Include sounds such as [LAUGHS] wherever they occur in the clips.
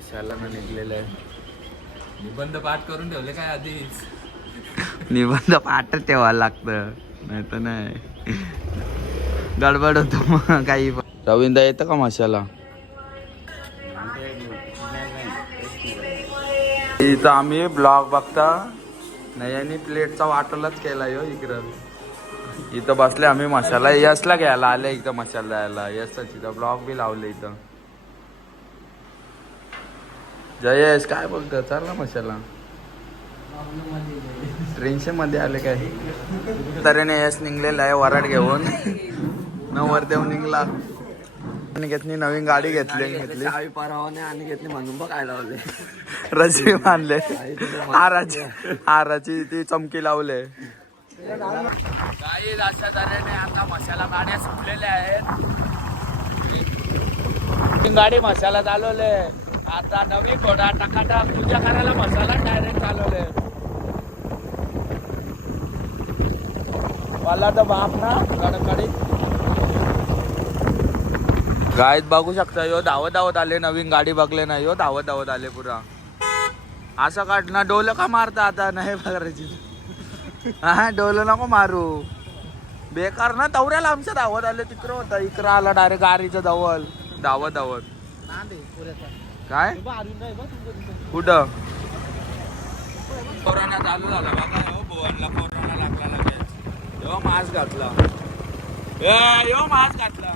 चाललेलो आहे निघलेलं आहे. निबंध पाठ करून ठेवले काय आधीच? निबंध पाठ ठेवायला लागतं. नाही तर नाही. गडबड होतो मग काही रवींद्र येतं का मशाला? इथं आम्ही ब्लॉग बघता. नाही प्लेटचा वाटोलाच केला यो इकडं. इथं बसले आम्ही मसाला यशला घ्यायला आले इथं मसाला द्यायला यशचा इथं ब्लॉग बी लावले इथं. जयेश काय बोलतो चल ना मसाला ट्रेनशे मध्ये आले काय? तऱ्हेने यश निघलेला आहे वराड घेऊन. नवरदेव निघला. आणि घेतली नवीन गाडी घेतली घेतली चावी परवाने आणि घेतली म्हणून बघ काय लावले रजनी बांधले हाराची हाराची ती चमकी लावले. काही अशा तऱ्हेने आता मसाला गाड्या सुटलेल्या आहेत. गाडी मसाला चालवले. आता नवी घोडा टाकाटा. पूजा करायला मसाला डायरेक्ट चालवले मला तर बाप ना कडकडी गायत बघू शकता यो धावत धावत आले नवीन गाडी बघले नाही यो धावत धावत आले पुरा. असं काढणं डोलं का मारता आता? नाही बघायची. हा डोलं नको मारू. बेकार ना तवऱ्याला आमच्या धावत आले तिकडं होता इकडं आला डायरेक्ट गाडीच्या जवळ. धावत धावत. काय? कुठं? कोरोना चालू झाला बघा हो भुवनला कोरोना लागला लगेच. यो मास्क घातला. यो मास्क घातला.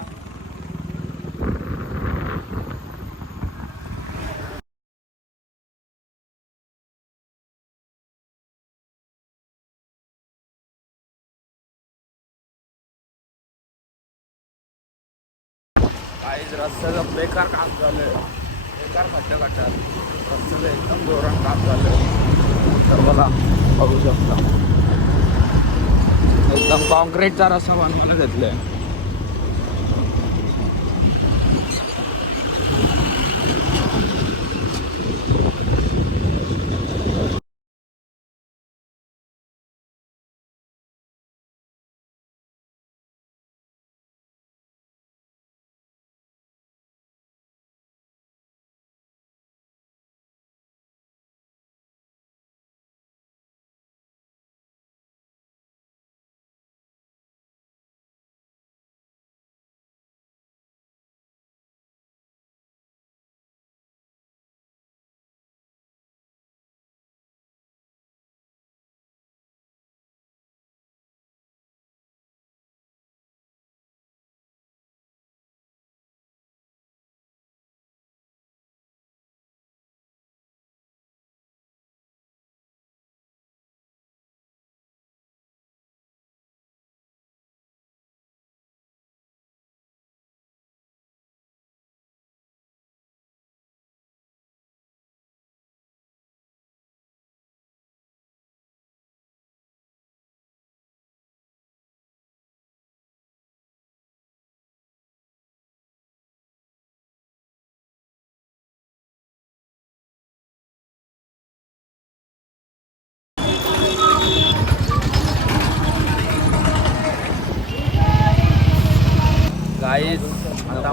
काहीच रस्त्याचं बेकार काम झालंय बेकार खड्डा काढतात रस्त्याचं एकदम जोरात काम झालं. तर मला बघू शकता. एकदम कॉन्क्रीटचा रस्ता बांधून घेतलाय. गाईज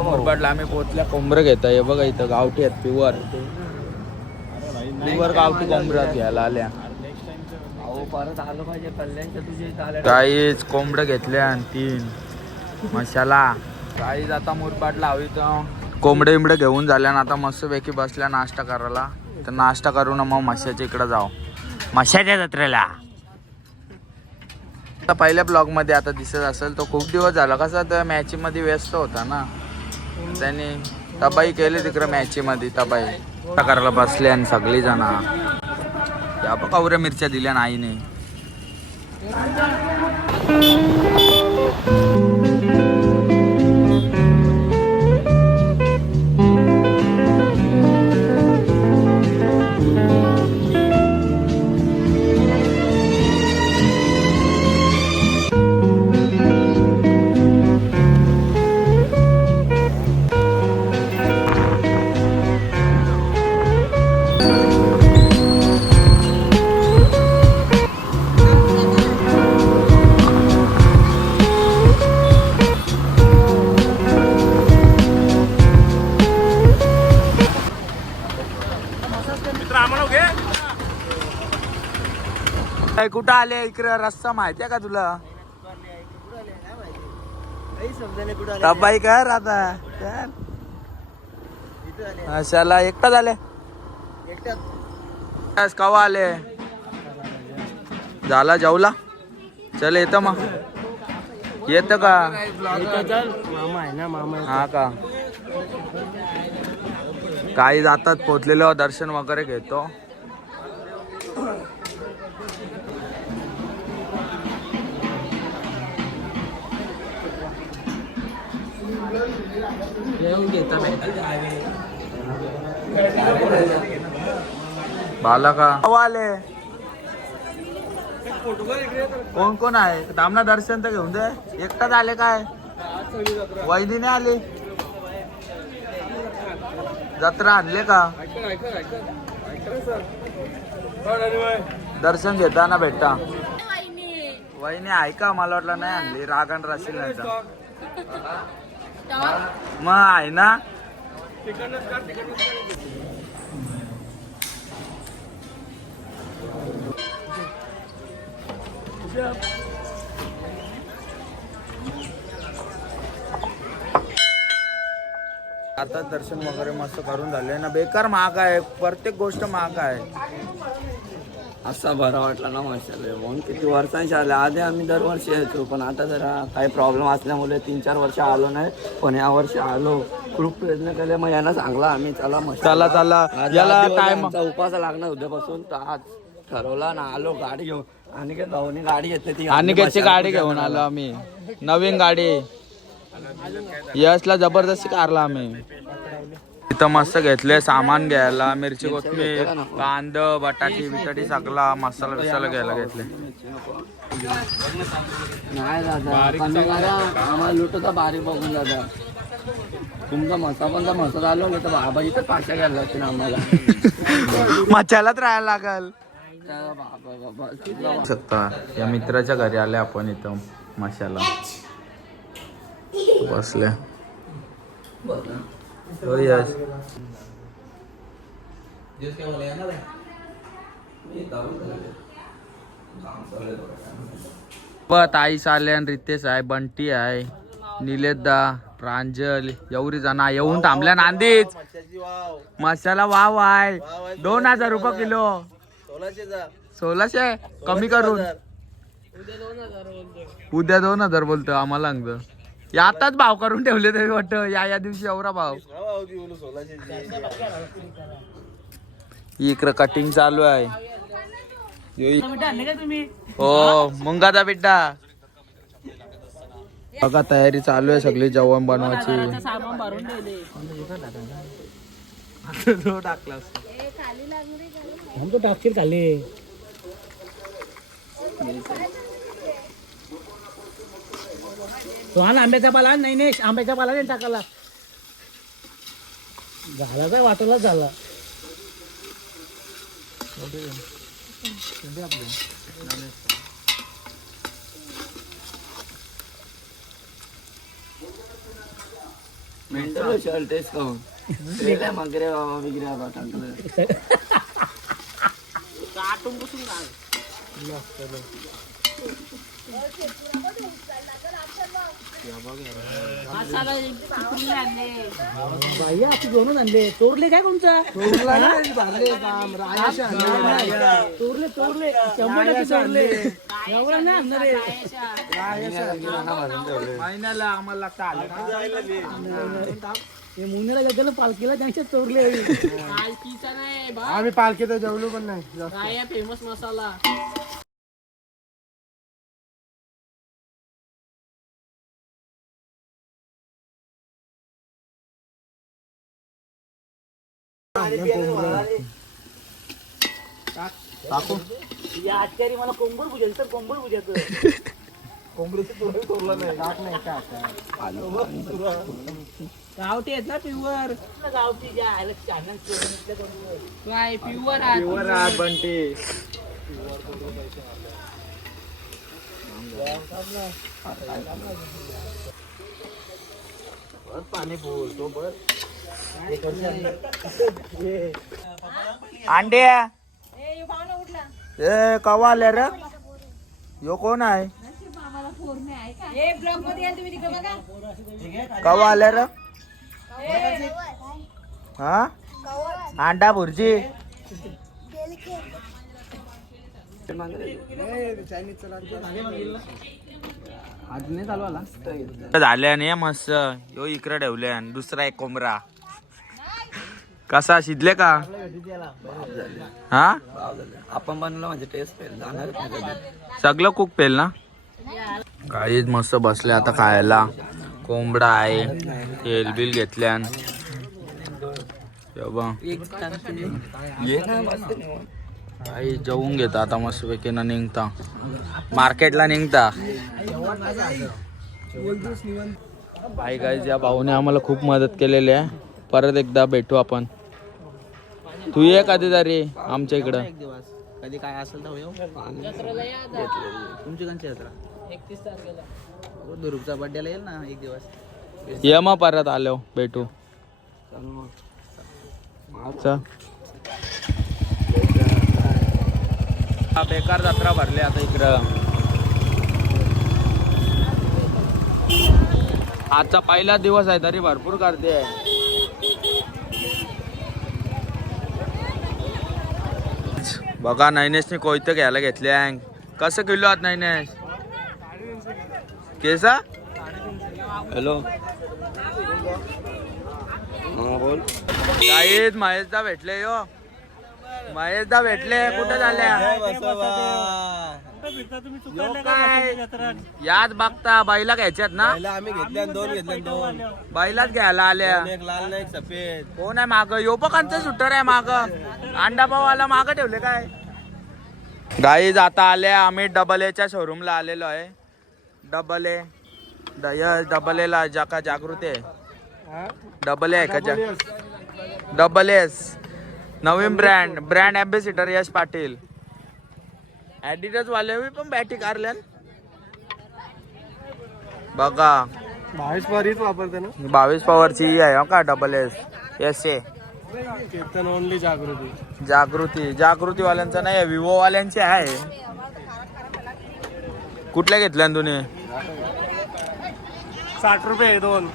मुरबाडला आम्ही पोचल्या कोंबरं घेत. आहे बघा इथं गावठी आहेत प्युअर प्युअर गावठी कोंबऱ्यात घ्यायला आल्या. गाईज कोंबडं घेतल्या आणि तीन. मशाला. गाईज आता मुरबाडला हवी तर कोंबडे बिंबडे घेऊन झाल्या ना आता मस्तपैकी बसल्या नाश्ता करायला. तर नाश्ता करून मग मशाच्या इकडं जाऊ. मशाच्या जत्रेला. आता पहिल्या ब्लॉगमध्ये आता दिसत असेल तो खूप दिवस झाला. कसा तर मॅची मध्ये व्यस्त होता ना. त्यांनी तबाई केली तिकडं मॅची मध्ये तबाई. नाश्ता करायला बसले आणि सगळी जण या बघ कवऱ्या मिरच्या दिल्या ना आईने. कुठं आले इकडे? रस्ता माहितीये का तुला? तब्बाई कर आता. अशाला एकटा झाले. आज कवा आले? झाला जेवला. चल येत मग. येतं का? हा का? काही जातात पोचलेलं दर्शन वगैरे घेतो. येऊन घेता आले कोण कोण आहे? दामना दर्शन तर घेऊन दे. एकटाच आले काय? वैदीने आले. जत्रा आणले का? दर्शन घेताना भेटता वहिनी. ऐका मला वाटलं नाही आणली. रागण राशील नाही. मग आहे ना? आता दर्शन वगैरे मस्त करून झाले ना. बेकार महाग आहे. प्रत्येक गोष्ट महाग आहे. असा बरा वाटला ना माशाला. म्हणून किती वर्षांशी आले. आधी आम्ही दरवर्षी यायचो पण आता जरा काही प्रॉब्लेम असल्यामुळे तीन चार वर्ष आलो नाही. पण या वर्षी आलो. खूप प्रयत्न केले. मग यांना सांगला आम्ही चला चला चला. याला टाइम उपास लागणार उद्यापासून. तर आज ठरवला ना आलो गाडी घेऊन. आणि काय भाऊनी गाडी घेतली ती. अनिकेतची गाडी घेऊन आलो आम्ही. नवीन गाडी. यशला जबरदस्ती कारला आम्ही. इथं मस्त घेतले सामान घ्यायला मिरची कोथमीर कांद बटाटी बिटाटी सगळा मसाला बिसाला घ्यायला घेतले. नाही दादा कमी करा आम्हाला बारीक बघून दादा. तुमचा मसा पण तर आलो तर बाबा इथं घ्यायला लागतील आम्हाला. राहायला लागल. शकता या मित्राच्या घरी आले आपण इथं मशाला. बसले हो यश आले आणि रितेश आहे बंटी आहे निलेदा प्रांजल एवढी जण. येऊन थांबल्या नांदीच मसाला वाव आहे दोन हजार रुपये किलो सोळाशे कमी करून उद्या दोन हजार बोलतो आम्हाला सांगतो या आताच भाव करून ठेवले तरी वाटतं. या या दिवशी एवढा भाव. इकडं कटिंग चालू आहे. हो मुंगाचा बिड्डा बघा तयारी चालू आहे सगळी जेवण बनवायची. टाकशील खाली. तो हा आंब्याचा पाला. नाही नाही आंब्याच्या पाला नाही टाकाला झाला काय वाटला झाला? मेंटल शर्ट टेस्ट खाऊन. मगरे बाबा बिगरे बाबा टाकलं. बाई आपण दोनच आणले चोरले काय कोणचा चोरले चोरले शंभर टक्के चोरले एवढा नाही आणणार महिन्याला आम्हाला लागतं हे मुंगेला गेलं पालखीला त्यांच्या चोरले आम्ही पालखीत जेवलो पण नाही. काय फेमस मसाला? या आचारी मला कोंबड बुजेल तर कोंबड बुजायचं. [LAUGHS] गावठी आहेत ना प्युअर गावठी ज्या आहे काय प्युअर बंटी. पाणी बोलतो बर अंडे ए कवा आल्या रे. यो कोण आहे? हे कवा आल्या र. हा? अंडा भुर्जी. झाल्या नाही मस्त. यो इकडे ठेवले दुसरा एक कोंबरा. कसा शिजले का? हा? आपण बनवलं म्हणजे टेस्ट. सगळं कुक पेल ना? काहीच मस्त बसले आता खायला. कोंबडा आहे तेल बिल घेतल्यान. काही जेवून घेता आता मस्त पैकी ना निघता. मार्केटला निघता. आई गाईज या भाऊने आम्हाला खूप मदत केलेली आहे. परत एकदा भेटू आपण. तू ये कधीतरी आमच्या इकडं. कधी काय असेल तर तुमची कोणची यात्रा? एकतीस तारखेला. दुरुपचा बड्डेला येईल ना एक दिवस. ये मग परत आलो भेटू. चल मग. चल. हा, बेकार जत्रा भरली आता इकडं. आजचा पहिला दिवस आहे तरी भरपूर गर्दी आहे. बघा नैनेशने कोयतं घ्यायला घेतले अँग कसं किलो आहात नैनेश? केसा? हॅलो. बोल. काहीच महेशदा भेटले यो. महेशदा भेटले कुठे झाल्या? यो काय याच बघता बैला घ्यायच्यात ना? आम्ही घेतल्या दोन घेतल्या दोन. बैलाच घ्यायला आल्या. एक लाल एक सफेद. कोण आहे माग? यो पण सुटर आहे माग. अंडा पावाला माग ठेवले काय? गाई आता आल्या. आम्ही डबल एच्या शोरूमला आलेलो आहे. डबल ए ड- यस डबल एला जाका जागृती आहे. डबल ए आहे का जा डबल एस नवीन brand brand ambassador Yash Patil. Adidas वाले पण बॅटी कारल्यान बघा. बावीस परीच वापरते ना? बावीस पॉवरची ही आहे हो का? Double S S A only Jagruti Jagruti. Jagruti. वाल्यांचा नाही विवो वाल्यांची आहे. कुठल्या घेतल्या तुम्ही? साठ रुपये दोन.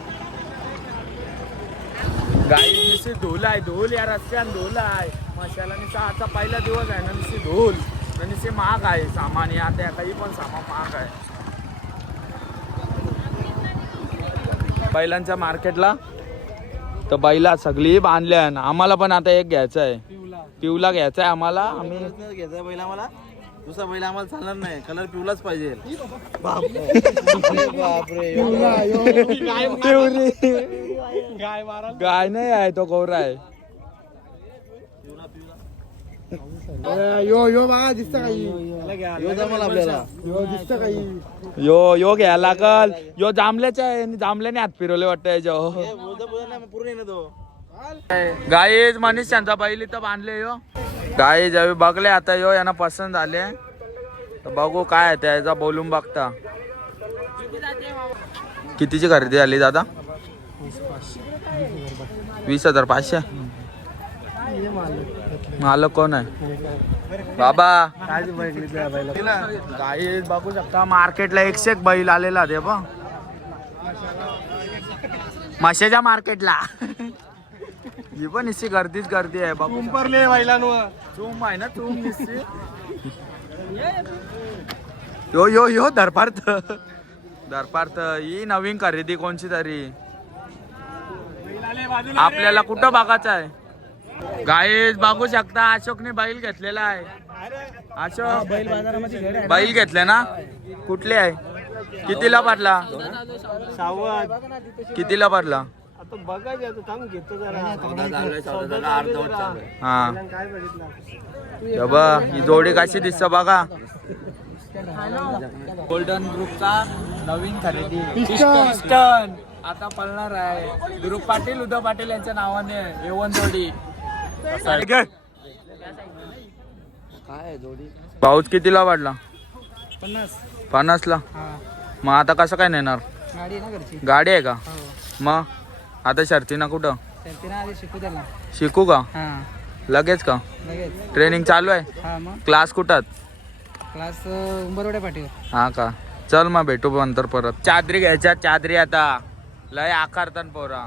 गाई नुसती धूल आहे धूल या रस्त्यान धूल आहे. मशाला पहिला दिवस आहे ना नुसती धूल. आणि नुसते महाग आहे सामान या त्या काही पण सामान महाग आहे. बैलांच्या मार्केटला तर बैला सगळी बांधल्या आम्हाला पण आता एक घ्यायचं आहे. पिवला. घ्यायचा आहे आम्हाला. आम्ही घ्यायचा बैल आम्हाला. दुसरा बैल आम्हाला चालणार नाही. कलर पिवलाच पाहिजे. गाय नाही आहे तो गौरा आहे. यो यो बघा दिसत काही यो जमल आपल्याला. यो दिसत काही यो यो घ्यायला लागल. यो जांभल्याच्या जांभल्याने हात फिरवले वाटतं याच्या गाईज मनीष त्यांचा बैल इथं बांधले यो. गाईज अవి बघले आता यो यांना पसंत झाले. तर बघू काय त्याचा बोलून बघता. कितीची खरेदी झाली दादा? वीस हजार पाचशे. मालक कोण आहे? बाबा. बघू शकता मार्केटला एकशे एक बैल आलेला ते माशाच्या मार्केटला. ही पण निश्चित गर्दीच गर्दी आहे शकता. उंपरले बैलांवर. चूम आहे ना चूम निश्चित यो यो यो दरपार्थ दरपार्थ ही नवीन खरेदी कोणची तरी? आपल्याला कुठं बघायचं आहे? गाईज बघू शकता अशोकने बैल घेतलेला आहे. अशोक बैल बाजारामध्ये बैल घेतले ना? कुठले आहे? कितीला पडला सावध. कितीला पडला. हा. काय बघितलं? हे बघ ही जोडी कशी दिसत बघा. गोल्डन ग्रुपचा नवीन खरेदी. आता पळणार आहे. ध्रुव पाटील उद्धव पाटील यांच्या नावाने एवन जोडी. काय आहे जोडी? पाऊस कितीला वाढला? पन्नास. पन्नासला? हा. मग आता कसं काय नेणार? गाडी आहे ना घरची. गाडी आहे का? हो. मग? आता शर्तीना कुठं? त्यांना आधी शिकू त्याला. शिकू का? हा. लगेच का? लगेच. ट्रेनिंग चालू आहे? हा मग. क्लास कुठात क्लास उंबरवड्या पाठीवर हा का? चल मग भेटू नंतर परत. चादरी घ्यायच्या चादरी आता. लय आकारतान पोरा.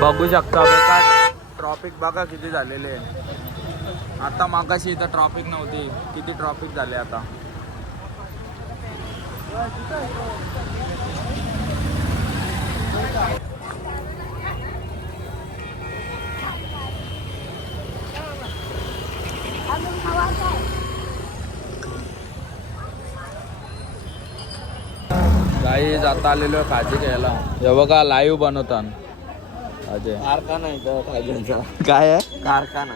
बघू शकता बेकार ट्रॉफिक बघा किती झालेले आहे. आता मागाशी इथं ट्रॉफिक नव्हती. किती ट्रॉफिक झाले आता? काही जाता आलेलो काळजी घ्यायला. हे बघा लाईव्ह बनवतात अजय कारखाना इथं काय आहे? कारखाना.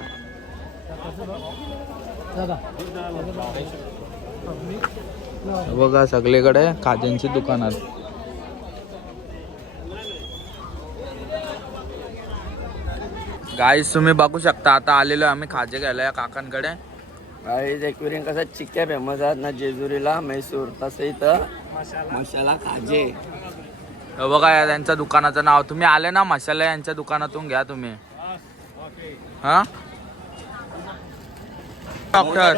हे बघा सगळीकडे काजंची दुकानात गाईस तुम्ही बघू शकता आता आलेलो आम्ही खाजे घ्यायला या काकांकडे. काही एकविरिंग कसं चिक्क्या फेमस आहेत ना जेजुरीला म्हैसूर तसं इथं. मसाला. काजे हे बघा या त्यांच्या दुकानाचं नाव. तुम्ही आले ना मसाला यांच्या दुकानातून घ्या तुम्ही. हा? डॉक्टर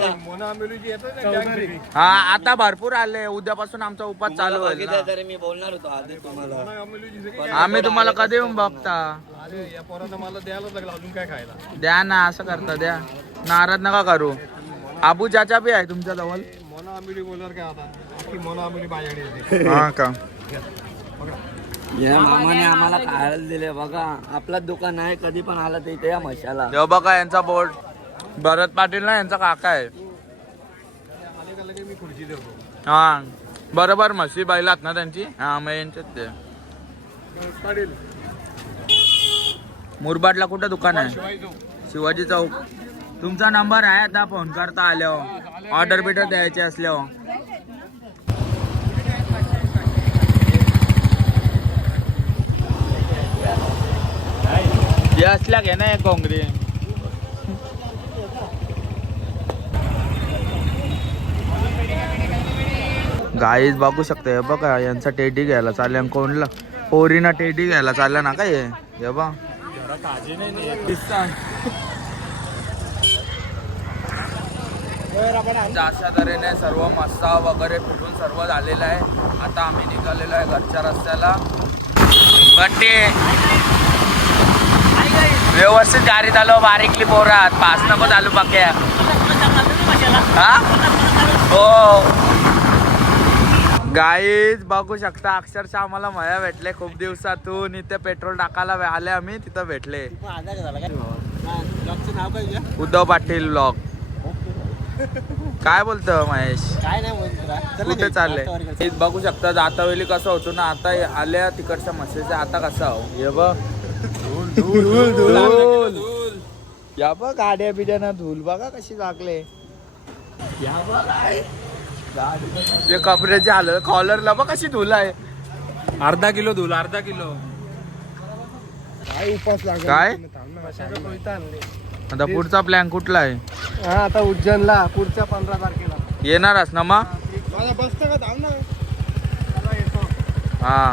हा आता भरपूर आले. उद्यापासून आमचा उपास चालू होईल ना. तरी मी बोलणार होतो आधी तुम्हाला. आम्ही तुम्हाला कधी येऊन बघता? या पोरांना मला द्यायला लागलं. अजून काय खायला? द्या ना असं करता द्या. नाराज नका करू. आबू चाचा बी आहे तुमच्या जवळ मोना आंबिली बोलणार काय आता? माझ्याकडे येते. हा का? या मामाने आम्हाला खायला दिले बघा. आपलं दुकान आहे कधी पण आला तर इथे या मशाला जेव्हा बघा यांचा बोर्ड. भरत पाटील ना यांचा काका आहे. आले का लगे मी खुर्ची देतो हा. बरोबर म्हशी बैलात ना त्यांची? हा मग यांच्यात ते. पाटील मुरबाडला कुठं दुकान आहे? शिवाय जाऊ शिवाजी चौक. तुमचा नंबर आहे आता फोन करता आल्यावर. ऑर्डर बिर्डर द्यायचे असल्यावर. असल्या घे ना एक कोंगरी गाईज बघू शकता हे बघा यांचा टेडी घ्यायला चालेल कोणला? पोरीना टेडी घ्यायला चाललं ना काय हे? बघ. अशा तऱ्हेने सर्व मस्ता वगैरे फिरून सर्व झालेलं आहे. आता आम्ही निघालेलो आहे घरच्या रस्त्याला. बंटी! व्यवस्थित गाडीत आलो बारीकली पोरात पाच नको चालू पक्या. हा? हो. गाईज बघू शकता अक्षरशः आम्हाला मया भेटले खूप दिवसातून. इथे पेट्रोल टाकायला आले आम्ही तिथं भेटले. उद्धव पाटील ब्लॉग काय बोलतो महेश? काय नाही कुठे चालले? बघू शकता जाता वेळी कसं होतो ना आता आल्या तिकडच्या मसेज आता कसं हो? हे बघ. धूल या बघ गाड्या बिड्या ना धूल बघा कशी लागले. या बघ कपड्याचे आलं कॉलरला बघ कशी धूल आहे. अर्धा किलो दूल अर्धा किलो. काय उपास लागला काय? आता पुढचा प्लॅन कुठला आहे? हा आता उज्जैनला पुढच्या पंधरा तारखेला. येणारच ना मग? माझा बसतं का थांब ना. हा.